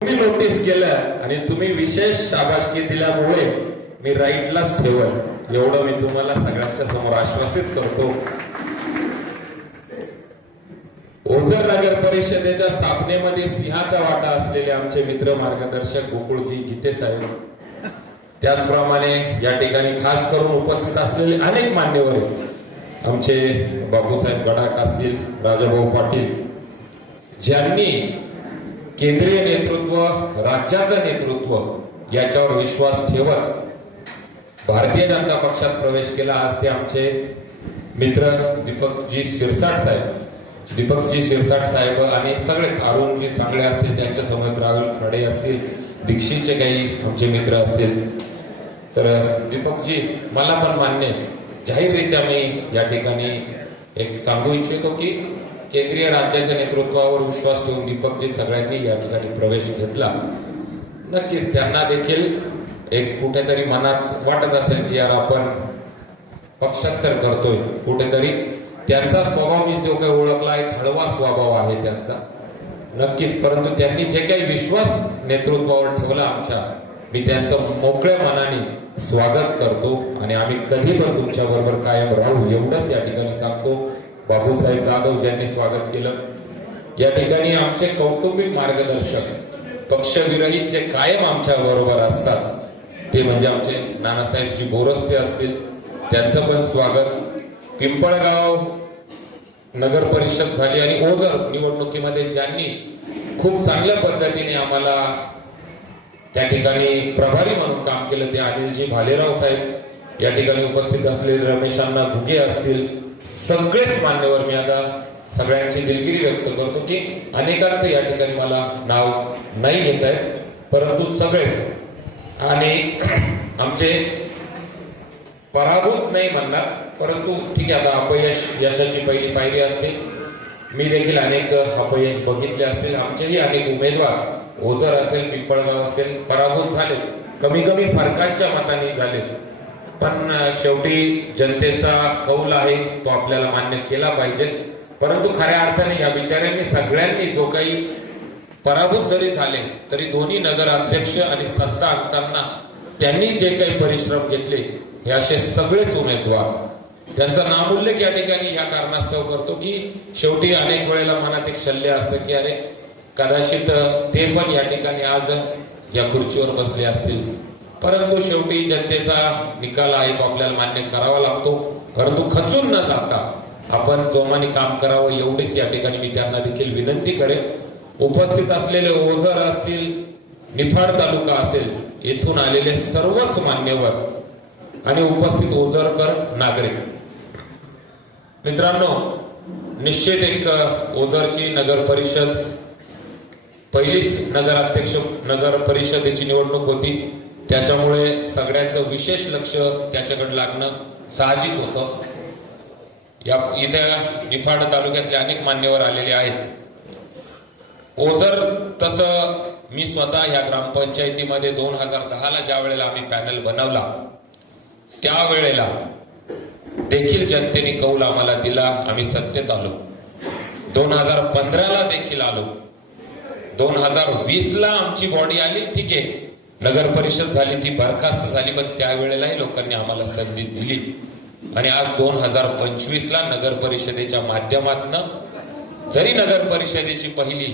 तुम्ही नोटीस केलं आणि तुम्ही विशेष शाबासकी दिल्यामुळे मी राईटलाच ठेवल. एवढं मी तुम्हाला सगळ्यांच्या समोर आश्वासित करतो. ओझर नगर परिषदेच्या स्थापनेमध्ये सिंहाचा वाटा असलेले आमचे मित्र मार्गदर्शक गोकुळजी गीते साहेब. त्याचप्रमाणे या ठिकाणी खास करून उपस्थित असलेले अनेक मान्यवर आहेत. आमचे बाबूसाहेब गडाख असतील राजाभाऊ पाटील. ज्यांनी केंद्रीय नेतृत्व राज्याचं नेतृत्व याच्यावर विश्वास ठेवत भारतीय जनता पक्षात प्रवेश केला आज ते आमचे मित्र दीपकजी शिरसाट साहेब दीपकजी शिरसाट साहेब आणि सगळेच अरुणजी सांगळे असतील त्यांच्यासमोर राहुल खडे असतील दीक्षितचे काही आमचे मित्र असतील तर दीपकजी मला पण मान्य आहे. जाहीररित्या मी या ठिकाणी एक सांगू इच्छितो की केंद्रीय राज्याच्या नेतृत्वावर विश्वास ठेवून दीपकजी सगळ्यांनी या ठिकाणी प्रवेश घेतला. नक्कीच त्यांना देखील एक कुठेतरी मनात वाटत असेल की यार आपण पक्षांतर करतोय कुठेतरी. त्यांचा स्वभाव मी जो काही ओळखला एक हळवा स्वभाव आहे त्यांचा. नक्कीच परंतु त्यांनी जे काही विश्वास नेतृत्वावर ठेवला आमच्या मी त्यांचं मोकळ्या मनाने स्वागत करतो आणि आम्ही कधी पण तुमच्या बरोबर कायम राहू एवढंच या ठिकाणी सांगतो. बाबूसाहेब जाधव ज्यांनी स्वागत केलं. या ठिकाणी आमचे कौटुंबिक मार्गदर्शक पक्षविरहित जे कायम आमच्या बरोबर असतात ते म्हणजे आमचे नानासाहेबजी बोरस्ते असतील. त्यांचं पण स्वागत. पिंपळगाव नगर परिषद झाली आणि ओझर निवडणुकीमध्ये ज्यांनी खूप चांगल्या पद्धतीने आम्हाला त्या ठिकाणी प्रभारी म्हणून काम केलं ते अनिलजी भालेराव साहेब. या ठिकाणी उपस्थित असलेले रमेशांना घुगे असतील. सगळेच मान्यवर मी आता सगळ्यांची दिलगिरी व्यक्त करतो की अनेकांचं या ठिकाणी मला नाव नाही घेत आहेत परंतु सगळेच. आणि आमचे पराभूत नाही म्हणणार परंतु ठीक आहे आता अपयश यशाची पहिली पायरी असते. मी देखील अनेक अपयश बघितले असतील. आमचेही अनेक उमेदवार ओझर असेल पिंपळगाव असेल पराभूत झाले. कमी कमी फरकांच्या मताने झाले. पण शेवटी जनतेचा कौल आहे तो आपल्याला मान्य केला पाहिजे. परंतु खऱ्या अर्थाने या बिचाऱ्यांनी सगळ्यांनी जो काही पराभूत जरी झाले तरी दोन्ही नगर अध्यक्ष आणि सत्ता असताना त्यांनी जे काही परिश्रम घेतले हे असे सगळेच उमेदवार. त्यांचा नामुल्लेख या ठिकाणी या कारणास्तव करतो की शेवटी अनेक वेळेला मनात एक शल्य असतं की अरे कदाचित ते पण या ठिकाणी आज या खुर्चीवर बसले असतील. परंतु शेवटी जनतेचा निकाल आहे तो आपल्याला मान्य करावा लागतो. परंतु खचून न जाता आपण जोमाने काम करावं एवढीच या ठिकाणी मी त्यांना देखील विनंती करेन. उपस्थित असलेले ओझर असतील निफाड तालुका असेल येथून आलेले सर्वच मान्यवर आणि उपस्थित ओझरकर नागरिक. मित्रांनो निश्चित एक ओझरची नगर परिषद पहिलीच नगराध्यक्ष नगर परिषदेची निवडणूक होती. त्याच्यामुळे सगळ्यांचं विशेष लक्ष त्याच्याकडे लागणं साहजिक होतं. या इथे निफाड तालुक्यातले अनेक मान्यवर आलेले आहेत. ओझर तसं मी स्वतः या ग्रामपंचायतीमध्ये दोन हजार दहाला ज्या वेळेला आम्ही पॅनल बनवला त्यावेळेला देखील जनतेने कौल आम्हाला दिला आम्ही सत्तेत आलो. दोन हजार पंधराला देखील आलो. दोन हजार वीसला आमची बॉडी आली ठीक आहे. नगर परिषद झाली ती बरखास्त झाली पण त्यावेळेलाही लोकांनी आम्हाला संधी दिली. आणि आज दोन हजार पंचवीस ला नगर परिषदेच्या माध्यमातनं जरी नगर परिषदेची पहिली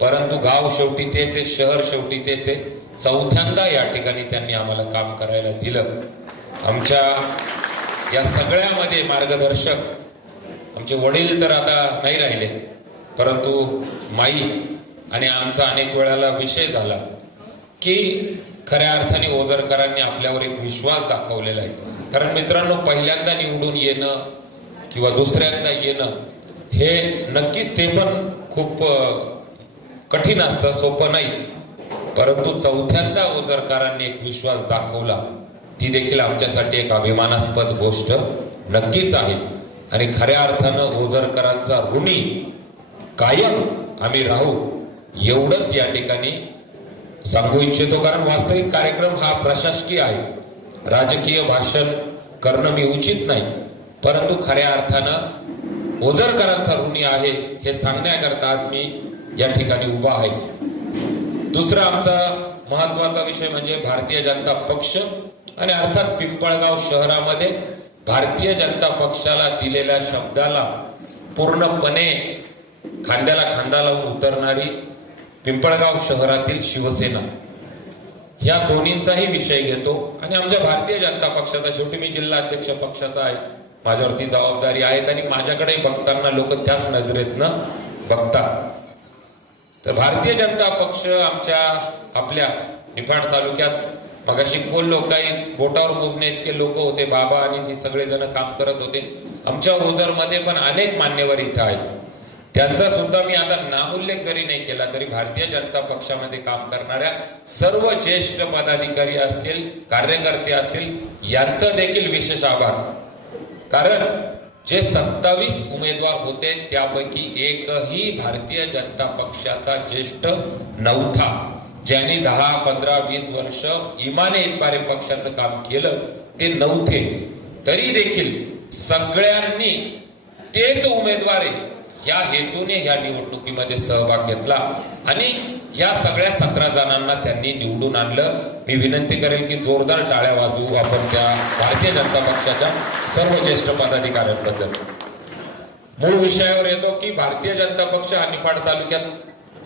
परंतु गाव शेवटी तेच आहे शहर शेवटी तेच आहे चौथ्यांदा या ठिकाणी त्यांनी आम्हाला काम करायला दिलं. आमच्या या सगळ्यामध्ये मार्गदर्शक आमचे वडील तर आता नाही राहिले परंतु माई आणि आमचा अनेक वेळाला विषय झाला. की खऱ्या अर्थाने ओझरकरांनी आपल्यावर एक विश्वास दाखवलेला आहे. कारण मित्रांनो पहिल्यांदा निवडून येणं किंवा दुसऱ्यांदा येणं हे नक्कीच ते पण खूप कठीण असतं सोपं नाही. परंतु चौथ्यांदा ओझरकरांनी एक विश्वास दाखवला ती देखील आमच्यासाठी एक अभिमानास्पद गोष्ट नक्कीच आहे. आणि खऱ्या अर्थानं ओझरकरांचा ऋणी कायम आम्ही राहू एवढंच या ठिकाणी सांगू इच्छितो कारण वास्तविक कार्यक्रम हा प्रशासकीय आहे. राजकीय भाषण करणं मी उचित नाही. परंतु खऱ्या अर्थानं ओझरकरांचा ऋणी आहे हे सांगण्याकरता आज मी या ठिकाणी उभा आहे. दुसरा आमचा महत्त्वाचा विषय म्हणजे भारतीय जनता पक्ष आणि अर्थात पिंपळगाव शहरामध्ये भारतीय जनता पक्षाला दिलेल्या शब्दाला पूर्णपणे खांद्याला खांदा लावून उतरणारी पिंपळगाव शहरातील शिवसेना. या दोन्हींचाही विषय घेतो. आणि आमच्या भारतीय जनता पक्षाचा शेवटी मी जिल्हा अध्यक्ष पक्षाचा आहे. माझ्यावरती जबाबदारी आहेत आणि माझ्याकडे बघताना लोक त्याच नजरेतनं बघतात. तर भारतीय जनता पक्ष आमच्या आपल्या निफाड तालुक्यात मगाशी बोललो काही बोटावर मोजणे इतके लोक होते बाबा आणि ती सगळेजण काम करत होते. आमच्या ओझरमध्ये पण अनेक मान्यवर इथं आहेत. त्यांचा सुद्धा मी आता नामोल्लेख जरी नाही केला तरी भारतीय जनता पक्षामध्ये काम करणाऱ्या सर्व ज्येष्ठ पदाधिकारी असतील कार्यकर्ते असतील यांचं देखील विशेष आभार. कारण जे सत्तावीस उमेदवार होते त्यापैकी एकही भारतीय जनता पक्षाचा ज्येष्ठ नव्हता. ज्यांनी दहा पंधरा वीस वर्ष इमाने इतबारे पक्षाचं काम केलं ते नव्हते. तरी देखील सगळ्यांनी तेच उमेदवार आहे या हेतूने या निवडणुकीमध्ये सहभाग घेतला आणि या सगळ्या सतरा जणांना त्यांनी निवडून आणलं. मी विनंती करेल की जोरदार टाळ्या वाजवू आपण त्या भारतीय जनता पक्षाच्या सर्व ज्येष्ठ पदाधिकाऱ्यांबद्दल. मूळ विषयावर येतो की भारतीय जनता पक्ष हा निफाड तालुक्यात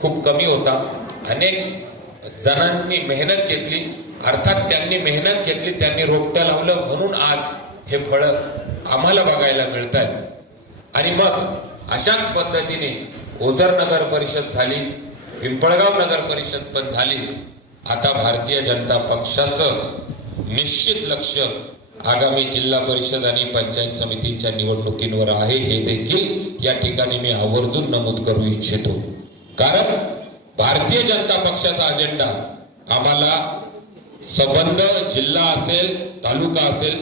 खूप कमी होता. अनेक जणांनी मेहनत घेतली. अर्थात त्यांनी मेहनत घेतली त्यांनी रोपटं लावलं. म्हणून आज हे फळ आम्हाला बघायला मिळत आणि मग अशाच पद्धतीने ओझर नगर परिषद झाली पिंपळगाव नगर परिषद पण झाली. आता भारतीय जनता पक्षाचं निश्चित लक्ष आगामी जिल्हा परिषद आणि पंचायत समितीच्या निवडणुकींवर आहे हे देखील या ठिकाणी मी आवर्जून नमूद करू इच्छितो. कारण भारतीय जनता पक्षाचा अजेंडा आम्हाला संबंध जिल्हा असेल तालुका असेल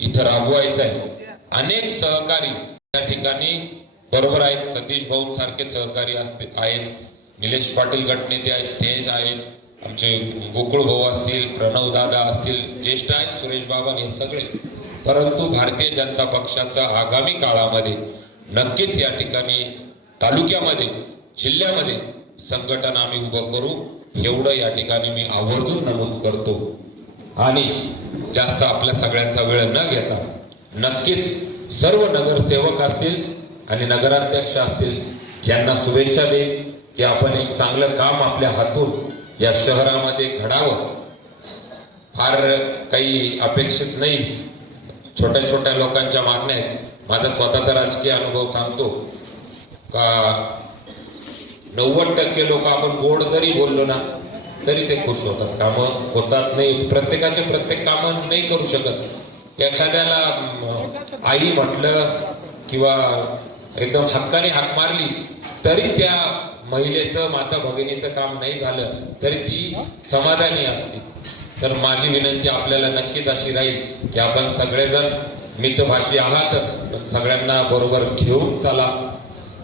इथं राबवायचा आहे अनेक सहकारी त्या ठिकाणी बरोबर आहेत सतीश भाऊ सारखे सहकारी असते आहेत. निलेश पाटील गटनेते आहेत ते आहेत. आमचे गोकुळ भाऊ असतील प्रणव दादा असतील ज्येष्ठ आहेत सुरेश बाबा हे सगळे. परंतु भारतीय जनता पक्षाचा आगामी काळामध्ये नक्कीच या ठिकाणी तालुक्यामध्ये जिल्ह्यामध्ये संघटन आम्ही उभं करू. एवढं या ठिकाणी मी आवर्जून नमूद करतो. आणि जास्त आपल्या सगळ्यांचा वेळ न घेता नक्कीच सर्व नगरसेवक असतील आणि नगराध्यक्ष असतील यांना शुभेच्छा देईन की आपण एक चांगलं काम आपल्या हातून या शहरामध्ये घडावं. फार काही अपेक्षित नाही. छोट्या छोट्या लोकांच्या मागण्या आहेत. माझा स्वतःचा राजकीय अनुभव सांगतो. का नव्वद टक्के लोक आपण गोड जरी बोललो ना तरी ते खुश होतात. कामं होतात नाही प्रत्येकाचे प्रत्येक कामं नाही करू शकत. एखाद्याला आई म्हटलं किंवा एकदम हक्काने हाक मारली तरी त्या महिलेचं माता भगिनीचं काम नाही झालं तरी ती समाधानी असते. तर माझी विनंती आपल्याला नक्कीच अशी राहील की आपण सगळेजण मितभाषी आहातच पण सगळ्यांना बरोबर घेऊन चला.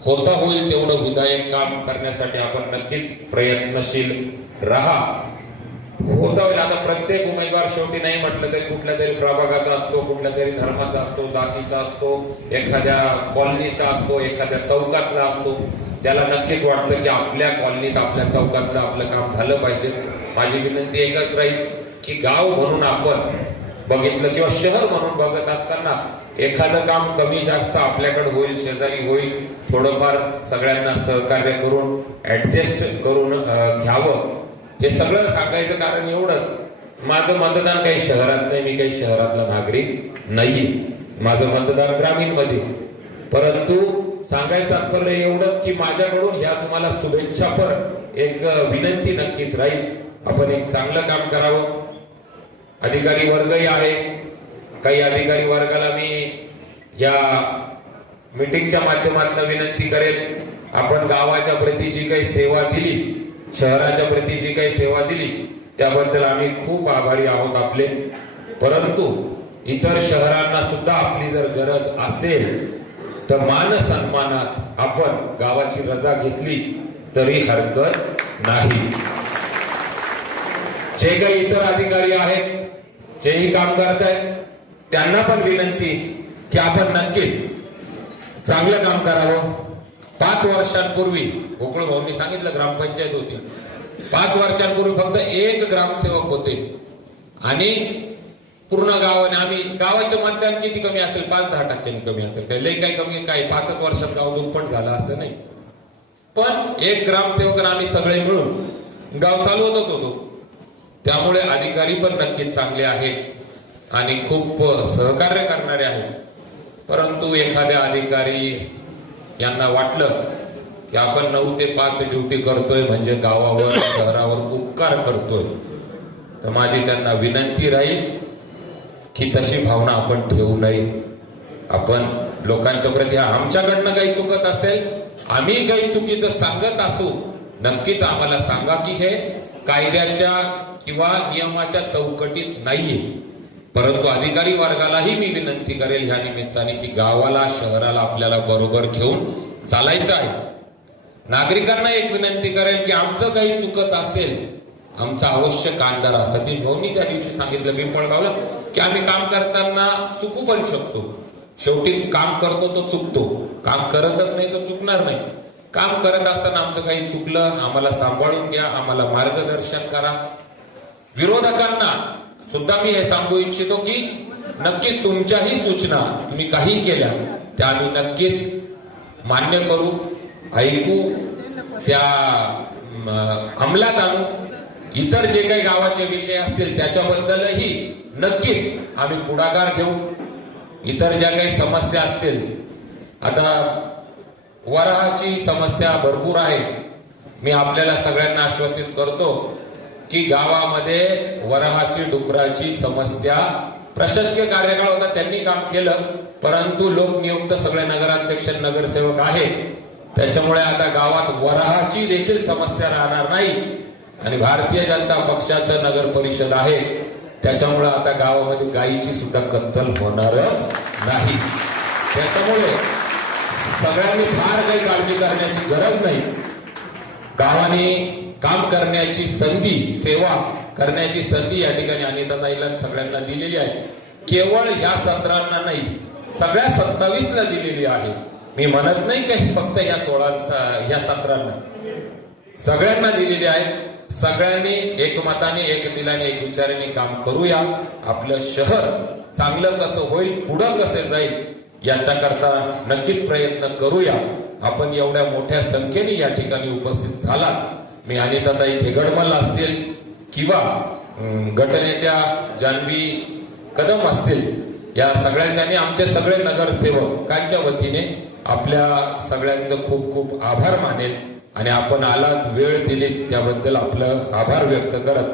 होता होईल तेवढं विधायक काम करण्यासाठी आपण नक्कीच प्रयत्नशील राहा. होता आता प्रत्येक उमेदवार शेवटी नाही म्हटलं तरी कुठल्या तरी प्रभागाचा असतो कुठल्या तरी धर्माचा असतो जातीचा असतो एखाद्या कॉलनीचा असतो एखाद्या चौकातला असतो. त्याला नक्कीच वाटतं की आपल्या कॉलनीत आपल्या चौकातलं आपलं काम झालं पाहिजे. माझी विनंती एकच राहील की गाव म्हणून आपण बघितलं किंवा शहर म्हणून बघत असताना एखादं काम कमी जास्त आपल्याकडे होईल शेजारी होईल थोडंफार सगळ्यांना सहकार्य करून ऍडजस्ट करून घ्यावं. हे सगळं सांगायचं कारण एवढंच. माझं मतदान काही शहरात नाही मी काही शहरातला नागरिक नाहीये. माझं मतदान ग्रामीणमध्ये परंतु सांगायचं तात्पर्य एवढंच की माझ्याकडून ह्या तुम्हाला शुभेच्छा पर एक विनंती नक्कीच राहील. आपण एक चांगलं काम करावं. अधिकारी वर्गही आहे. काही अधिकारी वर्गाला मी या मीटिंगच्या माध्यमातून विनंती करेल आपण गावाच्या प्रती जी काही सेवा दिली शहराच्या प्रती जी काही सेवा दिली त्याबद्दल आम्ही खूप आभारी आहोत आपले. परंतु इतर शहरांना सुद्धा आपली जर गरज असेल तर मान सन्मानात आपण गावाची रजा घेतली तरी हरकत नाही. जे काही इतर अधिकारी आहेत जेही काम करत आहेत त्यांना पण विनंती की आपण नक्कीच चांगलं काम करावं. पाच वर्षांपूर्वी गोकुळ भाऊंनी सांगितलं ग्रामपंचायत होती. पाच वर्षांपूर्वी फक्त एक ग्रामसेवक होते. आणि पूर्ण गावाने आम्ही गावाचे मतदान किती कमी असेल? पाच दहा टक्क्यांनी कमी असेल. काही लई काही कमी काय पाचच वर्षात गाव दुप्पट झालं असं नाही. पण एक ग्रामसेवक आम्ही सगळे मिळून गाव चालवतच होतो. त्यामुळे अधिकारी पण नक्कीच चांगले आहेत आणि खूप सहकार्य करणारे आहेत. परंतु एखाद्या अधिकारी यांना वाटलं की आपण नऊ ते पाच ड्युटी करतोय म्हणजे गावावर शहरावर उपकार करतोय. तर माझी त्यांना विनंती राहील की तशी भावना आपण ठेवू नये. आपण लोकांच्या प्रती हा आमच्याकडनं काही चुकत असेल आम्ही काही चुकीचं सांगत असू नक्कीच आम्हाला सांगा की हे कायद्याच्या किंवा नियमाच्या चौकटीत नाहीये. परंतु अधिकारी वर्गालाही मी विनंती करेल ह्या निमित्ताने की गावाला शहराला आपल्याला बरोबर घेऊन चालायचं आहे. नागरिकांना एक विनंती करेल की आमचं काही चुकत असेल आमचा अवश्य कानदारा सतीश भाऊनी त्या दिवशी सांगितलं पिंपळगावला की आम्ही काम करताना चुकू पण शकतो. शेवटी काम करतो तो चुकतो. काम करतच नाही तो चुकणार नाही. काम करत असताना आमचं काही चुकलं आम्हाला सांभाळून घ्या आम्हाला मार्गदर्शन करा. विरोधकांना सुद्धा मी हे सांगू इच्छितो की नक्कीच तुमच्याही सूचना तुम्ही काही केल्या त्या आम्ही नक्कीच मान्य करू ऐकू त्या अंमलात आणू. इतर जे काही गावाचे विषय असतील त्याच्याबद्दलही नक्कीच आम्ही पुढाकार घेऊ. इतर ज्या काही समस्या असतील आता वराहाची समस्या भरपूर आहे. मी आपल्याला सगळ्यांना आश्वासित करतो की गावामध्ये वराहाची डुकराची समस्या प्रशासकीय कार्यकाळ होता त्यांनी काम केलं परंतु लोकनियुक्त सगळे नगराध्यक्ष नगरसेवक आहेत. त्याच्यामुळे आता गावात वराहाची देखील समस्या राहणार नाही. आणि भारतीय जनता पक्षाचं नगर परिषद आहे. त्याच्यामुळे आता गावामध्ये गायीची सुद्धा कत्तल होणारच नाही. त्याच्यामुळे सगळ्यांनी फार काही काळजी करण्याची गरज नाही. गावाने काम करण्याची संधी सेवा करण्याची संधी या ठिकाणी अनिताताईला सगळ्यांना दिलेली आहे. केवळ ह्या सत्रांना नाही सगळ्या सत्तावीसला दिलेली आहे. मी म्हणत नाही काही फक्त या सोळा ह्या सत्रांना. सगळ्यांना दिलेली आहे. सगळ्यांनी एकमताने एक दिलाने एक विचाराने काम करूया. आपलं शहर चांगलं कसं होईल पुढं कसं जाईल याच्याकरता नक्कीच प्रयत्न करूया. आपण एवढ्या मोठ्या संख्येने या ठिकाणी उपस्थित झालात. मी अनिताताई खेगडमल असतील किंवा गटनेत्या जान्हवी कदम असतील या सगळ्यांच्या आमचे सगळे नगरसेवकांच्या वतीने आपल्या सगळ्यांचं खूप खूप आभार मानेल आणि आपण आलात वेळ दिली त्याबद्दल आपलं आभार व्यक्त करत